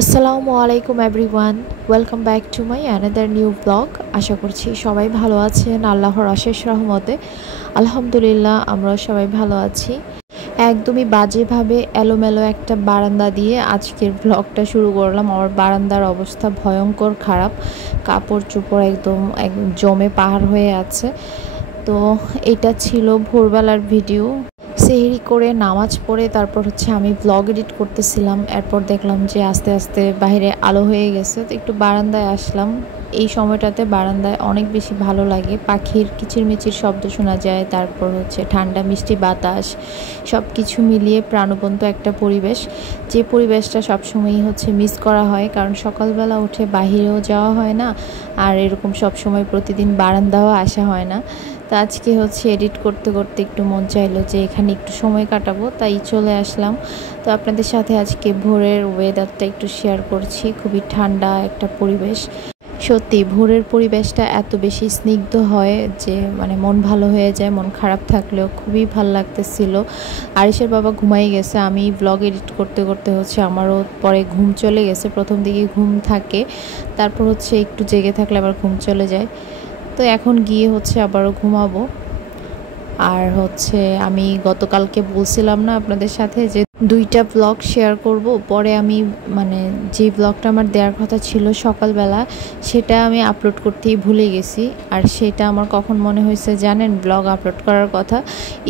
আসসালামু আলাইকুম everyone, welcome back to my another new blog. আশা করছি সবাই ভালো আছেন আল্লাহর অশেষ রহমতে। আলহামদুলিল্লাহ, আমরাও সবাই ভালো আছি। একদমই বাজেভাবে এলোমেলো একটা বারান্দা দিয়ে আজকের ব্লগটা শুরু করলাম। আমার বারান্দার অবস্থা ভয়ঙ্কর খারাপ, কাপড় চোপড় একদম জমে পাহাড় হয়ে আছে। তো এটা ছিল ভোরবেলার ভিডিও। সেহরি করে নামাজ পড়ে তারপর আমি ব্লগ এডিট করতেছিলাম। এরপর দেখলাম যে আস্তে আস্তে বাইরে আলো হয়ে গেছে, তো একটু বারান্দায় আসলাম। এই সময়টাতে বারান্দায় অনেক বেশি ভালো লাগে, পাখির কিচিরমিচির শব্দ শোনা যায়, তারপর ঠান্ডা মিষ্টি বাতাস, সব কিছু মিলিয়ে প্রাণবন্ত একটা পরিবেশ। যে পরিবেশটা সবসময়ই মিস করা হয়, কারণ সকালবেলা উঠে বাহিরেও যাওয়া হয় না, আর এরকম সবসময় প্রতিদিন বারান্দাও আসা হয় না। তো আজকে এডিট করতে করতে একটু মন চাইলো যে এখানে একটু সময় কাটাবো, তাই চলে আসলাম। তো আপনাদের সাথে আজকে ভোরের ওয়েদারটা একটু শেয়ার করছি। খুবই ঠান্ডা একটা পরিবেশ। সত্যি ভোরের পরিবেশটা এত বেশি স্নিগ্ধ হয় যে মন ভালো হয়ে যায়। মন খারাপ থাকলেও খুবই ভালো লাগতেছিল। আরিশের বাবা ঘুমাই গেছে, আমি ব্লগ এডিট করতে করতে আমারও পরে ঘুম চলে গেছে। প্রথম দিকে ঘুম থাকে, তারপর একটু জেগে থাকলে আবার ঘুম চলে যায়। তো এখন গিয়ে আবারও ঘুমাবো। আর আমি গতকালকে বলছিলাম না আপনাদের সাথে যে দুইটা ব্লগ শেয়ার করব। পরে আমি যে ব্লগটা আমার দেওয়ার কথা ছিল সকালবেলা, সেটা আমি আপলোড করতেই ভুলে গেছি। আর সেটা আমার কখন মনে হয়েছে জানেন? ব্লগ আপলোড করার কথা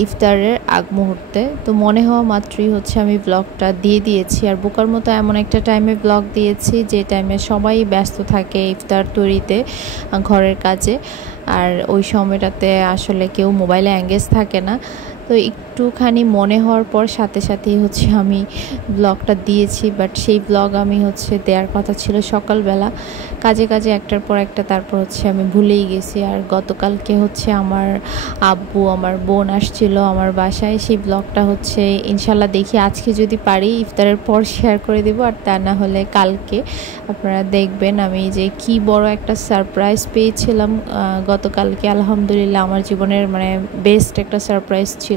ইফতারের আগ মুহূর্তে। তো মনে হওয়া মাত্রই আমি ব্লগটা দিয়ে দিয়েছি। আর বোকার মতো এমন একটা টাইমে ব্লগ দিয়েছি যে টাইমে সবাই ব্যস্ত থাকে ইফতার তৈরিতে, ঘরের কাজে। আর ওই সময়টাতে আসলে কেউ মোবাইলে এঙ্গেজ থাকে না। তো একটুখানি মনে হওয়ার পর সাথে সাথেই আমি ব্লগটা দিয়েছি। বাট সেই ব্লগ আমি দেওয়ার কথা ছিল সকালবেলা, কাজে কাজে একটার পর একটা, তারপর আমি ভুলেই গেছি। আর গতকালকে আমার আব্বু, আমার বোন আসছিল আমার বাসায়। সেই ব্লগটা ইনশাল্লাহ দেখি আজকে যদি পারি ইফতারের পর শেয়ার করে দেবো, আর তা না হলে কালকে আপনারা দেখবেন আমি যে কি বড় একটা সারপ্রাইজ পেয়েছিলাম গতকালকে। আলহামদুলিল্লাহ, আমার জীবনের বেস্ট একটা সারপ্রাইজ ছিল।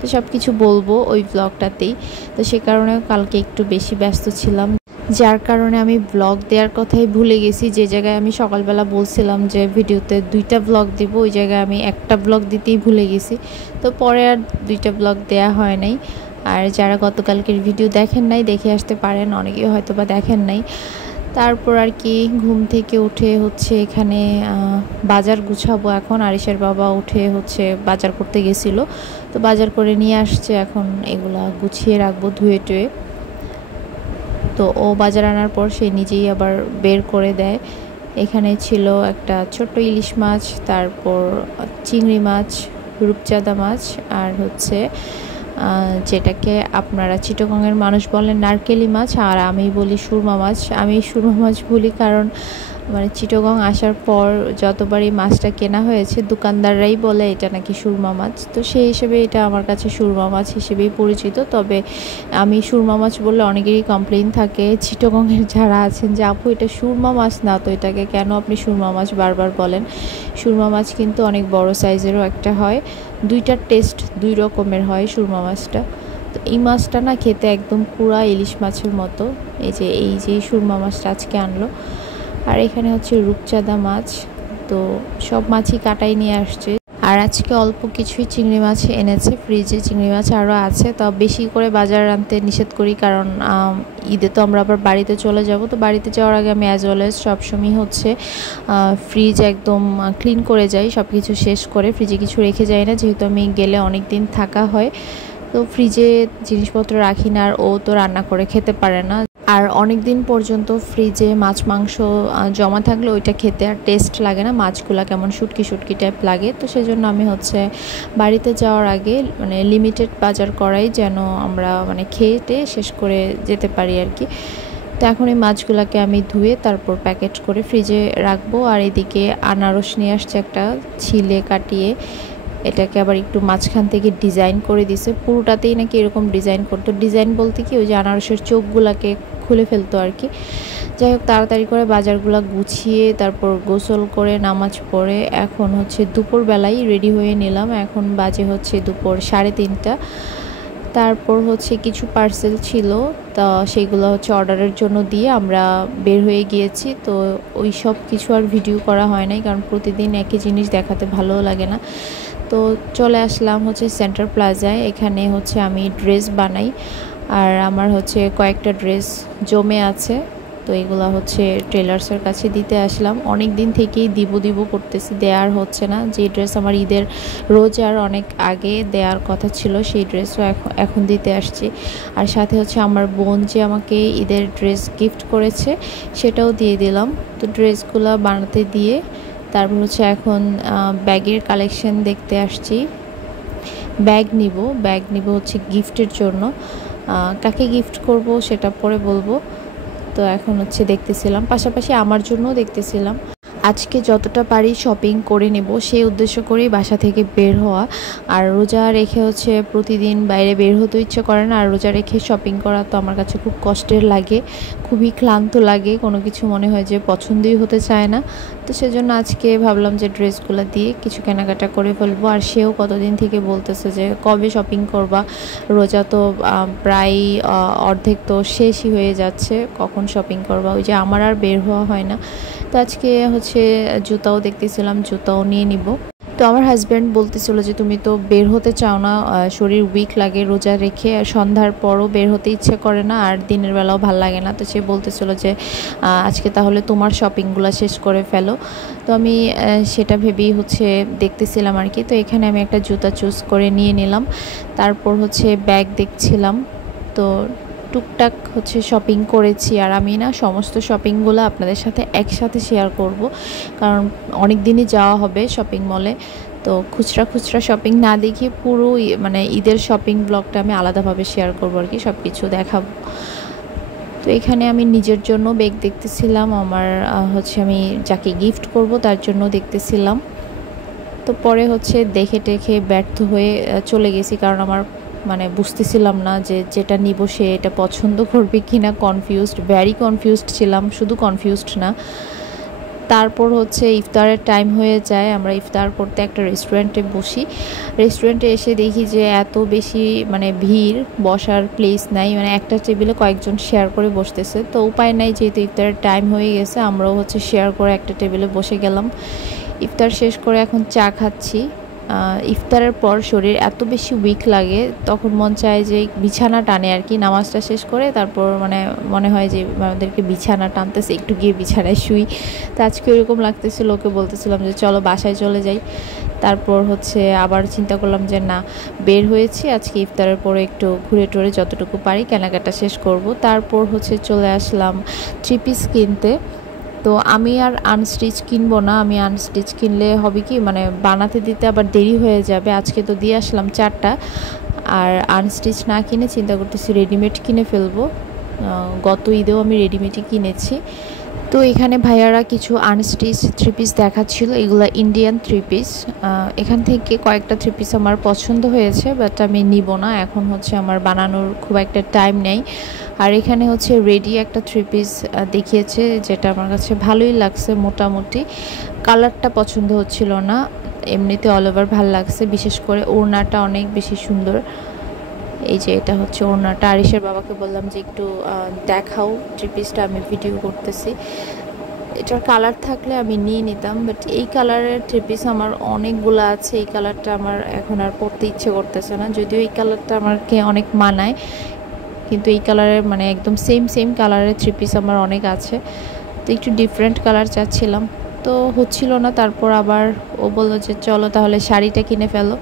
তো সব কিছু বলবো ওই ব্লগটাতেই। তো সে কারণে কালকে একটু বেশি ব্যস্ত ছিলাম, যার কারণে আমি ব্লগ দেওয়ার কথাই ভুলে গেছি। যে জায়গায় আমি সকালবেলা বলছিলাম যে ভিডিওতে দুইটা ব্লগ দিব, ওই জায়গায় আমি একটা ব্লগ দিতেই ভুলে গেছি। তো পরে আর দুইটা ব্লগ দেয়া হয় নাই। আর যারা গতকালকের ভিডিও দেখেন নাই, দেখে আসতে পারেন, অনেকেই হয়তো বা দেখেন নাই। তারপর আর কি ঘুম থেকে উঠে এখানে বাজার গুছাবো। এখন আরিশের বাবা উঠে বাজার করতে গেছিলো, তো বাজার করে নিয়ে আসছে। এখন এগুলা গুছিয়ে রাখবো ধুয়ে টুয়ে। তো ও বাজার আনার পর সে নিজেই আবার বের করে দেয়। এখানে ছিল একটা ছোট্ট ইলিশ মাছ, তারপর চিংড়ি মাছ, রূপচাঁদা মাছ, আর যেটাকে আপনারা চিটাগংয়ের মানুষ বলেন নারকেলি মাছ, আর আমি বলি সুরমা মাছ। আমি সুরমা মাছ বলি কারণ চিটাগং আসার পর যতবারই মাছটা কেনা হয়েছে দোকানদাররাই বলে এটা নাকি সুরমা মাছ। তো সেই হিসেবে এটা আমার কাছে সুরমা মাছ হিসেবেই পরিচিত। তবে আমি সুরমা মাছ বললে অনেকেরই কমপ্লেইন থাকে চিটাগংয়ের যারা আছেন যে আপু এটা সুরমা মাছ না, তো এটাকে কেন আপনি সুরমা মাছ বারবার বলেন। সুরমা মাছ কিন্তু অনেক বড় সাইজেরও একটা হয়, দুইটার টেস্ট দুই রকমের হয় সুরমা মাছটা। তো এই মাছটা না খেতে একদম পুরা ইলিশ মাছের মতো। এই যে সুরমা মাছটা আজকে আনলো। আর এখানে রূপচাঁদা মাছ। তো সব মাছই কাটাই নিয়ে আসছে। আর আজকে অল্প কিছুই চিংড়ি মাছ এনেছে, ফ্রিজে চিংড়ি মাছ আরও আছে। তো বেশি করে বাজার আনতে নিষেধ করি, কারণ ঈদে তো আমরা আবার বাড়িতে চলে যাব। তো বাড়িতে যাওয়ার আগে আমি অ্যাজ ওয়েল সবসময় ফ্রিজ একদম ক্লিন করে যাই, সব কিছু শেষ করে ফ্রিজে কিছু রেখে যাই না, যেহেতু আমি গেলে অনেক দিন থাকা হয়। তো ফ্রিজে জিনিসপত্র রাখি না, আর ও তো রান্না করে খেতে পারে না। আর অনেক দিন পর্যন্ত ফ্রিজে মাছ মাংস জমা থাকলে ওইটা খেতে আর টেস্ট লাগে না, মাছগুলা কেমন শুটকি শুটকি টাইপ লাগে। তো সেজন্য আমি বাড়িতে যাওয়ার আগে লিমিটেড বাজার করাই, যেন আমরা খেয়ে শেষ করে যেতে পারি আর কি। তো এখন এই মাছগুলোকে আমি ধুয়ে তারপর প্যাকেট করে ফ্রিজে রাখবো। আর এদিকে আনারস নিয়ে আসছে একটা, ছিলে কাটিয়ে এটাকে আবার একটু মাঝখান থেকে ডিজাইন করে দিছে। পুরোটাতেই নাকি এরকম ডিজাইন করতো। ডিজাইন বলতে কি, ওই যে আনারসের চোখগুলাকে খুলে ফেলতো আর কি। যাই হোক, তাড়াতাড়ি করে বাজারগুলো গুছিয়ে তারপর গোসল করে নামাজ পড়ে এখন দুপুরবেলায় রেডি হয়ে নিলাম। এখন বাজে দুপুর 3:30। তারপর হচ্ছে কিছু পার্সেল ছিল, তা সেগুলো হচ্ছে অর্ডারের জন্য দিয়ে আমরা বের হয়ে গিয়েছি। তো ওই সব কিছু আর ভিডিও করা হয় নাই, কারণ প্রতিদিন একই জিনিস দেখাতে ভালোও লাগে না। তো চলে আসলাম হচ্ছে সেন্টার প্লাজায়। এখানে হচ্ছে আমি ড্রেস বানাই, আর আমার হচ্ছে কয়েকটা ড্রেস জমে আছে। তো এগুলো হচ্ছে টেলার্সের কাছে দিতে আসলাম। অনেক দিন থেকেই দিব করতেছি, দেওয়ার হচ্ছে না। যে ড্রেস আমার ঈদের রোজার অনেক আগে দেওয়ার কথা ছিল, সেই ড্রেসও এখন দিতে আসছি। আর সাথে হচ্ছে আমার বোন যে আমাকে ঈদের ড্রেস গিফট করেছে, সেটাও দিয়ে দিলাম। তো ড্রেসগুলো বানাতে দিয়ে তারপর হচ্ছে এখন ব্যাগের কালেকশন দেখতে আসছি। ব্যাগ নিব হচ্ছে গিফটের জন্য। কাকে গিফট করব সেটা পরে বলবো। তো এখন হচ্ছে দেখতেছিলাম, পাশাপাশি আমার জন্যও দেখতেছিলাম। আজকে যতটা পারি শপিং করে নেব, সেই উদ্দেশ্য করেই বাসা থেকে বের হওয়া। আর রোজা রেখে হচ্ছে প্রতিদিন বাইরে বের হতে ইচ্ছে করে না, আর রোজা রেখে শপিং করা তো আমার কাছে খুব কষ্টের লাগে, খুবই ক্লান্ত লাগে, কোনো কিছু মনে হয় যে পছন্দই হতে চায় না। তো সেজন্য আজকে ভাবলাম যে ড্রেসগুলো দিয়ে কিছু কেনাকাটা করে ফেলবো। আর সেও কতদিন থেকে বলতেছে যে কবে শপিং করবা, রোজা তো প্রায় অর্ধেক তো শেষই হয়ে যাচ্ছে, কখন শপিং করবা। ওই যে আমার আর বের হওয়া হয় না। তো আজকে হচ্ছে জুতাও দেখতেছিলাম, জুতাও নিয়ে নিব। তো আমার হাজব্যান্ড বলতেছিল যে তুমি তো বের হতে চাও না, শরীর উইক লাগে রোজা রেখে, সন্ধ্যার পরও বের হতে ইচ্ছে করে না, আর দিনের বেলাও ভাল লাগে না। তো সে বলতেছিল যে আজকে তাহলে তোমার শপিংগুলো শেষ করে ফেলো। তো আমি সেটা ভেবেই হচ্ছে দেখতেছিলাম আর কি। তো এখানে আমি একটা জুতা চুজ করে নিয়ে নিলাম। তারপর হচ্ছে ব্যাগ দেখছিলাম। তো টুকটাক হচ্ছে শপিং করেছি, আর আমি না সমস্ত শপিংগুলো আপনাদের সাথে একসাথে শেয়ার করব, কারণ অনেক দিনই যাওয়া হবে শপিং মলে। তো খুচরা শপিং না দেখিয়ে পুরো মানে ঈদের শপিং ব্লগটা আমি আলাদাভাবে শেয়ার করবো আর কি, সব কিছু দেখাবো। তো এখানে আমি নিজের জন্য ব্যাগ দেখতেছিলাম, আমার হচ্ছে আমি যাকে গিফট করব তার জন্য দেখতেছিলাম। তো পরে হচ্ছে দেখে টেখে ব্যর্থ হয়ে চলে গেছি, কারণ আমার মানে বুঝতেছিলাম না যে যেটা নিব সে এটা পছন্দ করবে কি না। ভ্যারি কনফিউজড ছিলাম, শুধু কনফিউজড না। তারপর হচ্ছে ইফতারের টাইম হয়ে যায়, আমরা ইফতার করতে একটা রেস্টুরেন্টে বসি। রেস্টুরেন্টে এসে দেখি যে এত বেশি মানে ভিড়, বসার প্লেস নাই, মানে একটা টেবিলে কয়েকজন শেয়ার করে বসতেছে। তো উপায় নাই, যেহেতু ইফতারের টাইম হয়ে গেছে, আমরাও হচ্ছে শেয়ার করে একটা টেবিলে বসে গেলাম। ইফতার শেষ করে এখন চা খাচ্ছি। ইফতারের পর শরীর এত বেশি উইক লাগে, তখন মন চায় যে বিছানা টানে আর কি। নামাজটা শেষ করে তারপর মানে মনে হয় যে আমাদেরকে বিছানা টানতেছে, একটু গিয়ে বিছানায় শুই। তো আজকে এরকম লাগতেছিল, ওকে বলতেছিলাম যে চলো বাসায় চলে যাই। তারপর হচ্ছে আবার চিন্তা করলাম যে না, বের হয়েছি আজকে, ইফতারের পরে একটু ঘুরে টুরে যতটুকু পারি কেনাকাটা শেষ করব। তারপর হচ্ছে চলে আসলাম 3 পিস কিনতে। তো আমি আর আনস্টিচ কিনবো না, আমি আনস্টিচ কিনলে হবে কি মানে বানাতে দিতে আবার দেরি হয়ে যাবে। আজকে তো দিয়ে আসলাম 4টা, আর আনস্টিচ না কিনে চিন্তা করতেছি রেডিমেড কিনে ফেলবো। গত ঈদেও আমি রেডিমেডই কিনেছি। তো এখানে ভাইয়ারা কিছু আনস্টিচ 3 পিস দেখাচ্ছিল, এগুলো ইন্ডিয়ান 3 পিস। এখান থেকে কয়েকটা 3 পিস আমার পছন্দ হয়েছে, বাট আমি নিব না, এখন হচ্ছে আমার বানানোর খুব একটা টাইম নেই। আর এখানে হচ্ছে রেডি একটা 3 পিস দেখিয়েছে, যেটা আমার কাছে ভালোই লাগছে মোটামুটি। কালারটা পছন্দ হচ্ছিল না, এমনিতে অল ওভার ভাল লাগছে, বিশেষ করে ওড়নাটা অনেক বেশি সুন্দর। এই যে এটা হচ্ছে ওড়নাটা। আরিশের বাবাকে বললাম যে একটু দেখাও 3 পিসটা, আমি ভিডিও করতেছি। এটার কালার থাকলে আমি নিয়ে নিতাম, বাট এই কালারের 3 পিস আমার অনেকগুলো আছে, এই কালারটা আমার এখন আর পরতে ইচ্ছে করতেছে না। যদিও এই কালারটা আমাকে অনেক মানায়, কিন্তু এই কালারের মানে একদম সেম কালারের 3 পিস আমার অনেক আছে। তো একটু ডিফারেন্ট কালার চাচ্ছিলাম, তো হচ্ছিল না। তারপর আবার ও বললো যে চলো তাহলে শাড়িটা কিনে ফেলো।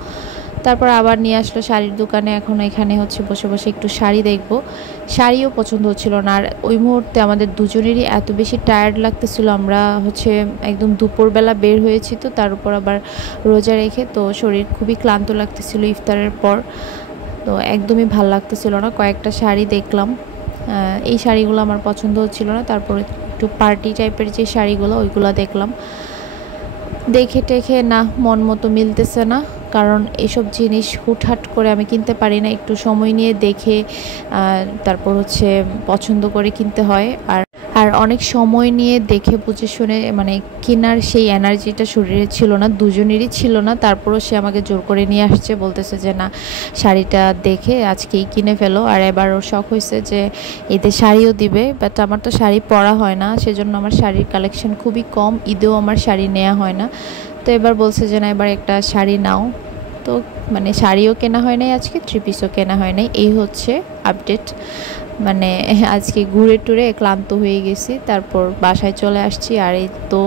তারপর আবার নিয়ে আসলো শাড়ির দোকানে। এখন এখানে হচ্ছে বসে বসে একটু শাড়ি দেখবো। শাড়িও পছন্দ হচ্ছিল না, আর ওই মুহূর্তে আমাদের দুজনেরই এত বেশি টায়ার্ড লাগতেছিল, আমরা হচ্ছে একদম দুপুরবেলা বের হয়েছি, তো তার উপর আবার রোজা রেখে, তো শরীর খুবই ক্লান্ত লাগতেছিল ইফতারের পর। তো একদমই ভাল লাগতেছিল না। কয়েকটা শাড়ি দেখলাম, এই শাড়িগুলো আমার পছন্দ হচ্ছিল না। তারপরে একটু পার্টি টাইপের যে শাড়িগুলো, ওইগুলো দেখলাম। দেখে টেখে না, মন মতো মিলতেছে না, কারণ এসব জিনিস হুটহাট করে আমি কিনতে পারি না, একটু সময় নিয়ে দেখে তারপর হচ্ছে পছন্দ করে কিনতে হয়। আর অনেক সময় নিয়ে দেখে বুঝে শুনে মানে কেনার সেই এনার্জিটা শরীরে ছিল না, দুজনেরই ছিল না। তারপরও সে আমাকে জোর করে নিয়ে আসছে, বলতেছে যে না শাড়িটা দেখে আজকেই কিনে ফেলো। আর এবার ওর শখ হয়েছে যে ঈদে শাড়িও দিবে, বাট আমার তো শাড়ি পরা হয় না, সেজন্য আমার শাড়ির কালেকশন খুবই কম, ঈদেও আমার শাড়ি নেওয়া হয় না। তো এবার বলছে যে না এবার একটা শাড়ি নাও। তো মানে শাড়িও কেনা হয় নাই আজকে, 3 পিসও কেনা হয় নাই। এই হচ্ছে আপডেট। মানে আজকে ঘুরে টুরে ক্লান্ত হয়ে গেছি, তারপর বাসায় চলে আসছি। আর এই তো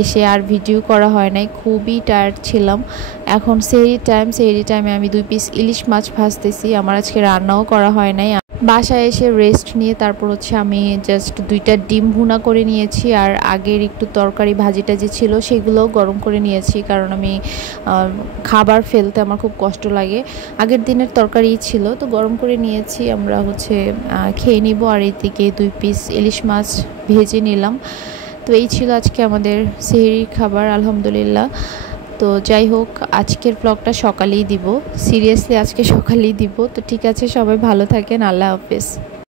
এসে আর ভিডিও করা হয় নাই, খুবই টায়ার্ড ছিলাম। এখন সেহরি টাইমে আমি 2 পিস ইলিশ মাছ ভাজতেছি, আমার আজকে রান্নাও করা হয় নাই। বাসায় এসে রেস্ট নিয়ে তারপর হচ্ছে আমি জাস্ট 2টা ডিম ভুনা করে নিয়েছি, আর আগের একটু তরকারি ভাজিটা যে ছিল সেগুলোও গরম করে নিয়েছি, কারণ আমি খাবার ফেলতে আমার খুব কষ্ট লাগে। আগের দিনের তরকারি ছিল, তো গরম করে নিয়েছি, আমরা হচ্ছে খেয়ে নিব। আর এদিকে 2 পিস ইলিশ মাছ ভেজে নিলাম। তো এই ছিল আজকে আমাদের সেহরির খাবার, আলহামদুলিল্লাহ। তো যাই হোক, আজকের ব্লগটা সকালেই দিব, সিরিয়াসলি আজকে সকালেই দিব। তো ঠিক আছে, সবাই ভালো থাকেন, আল্লাহ হাফেজ।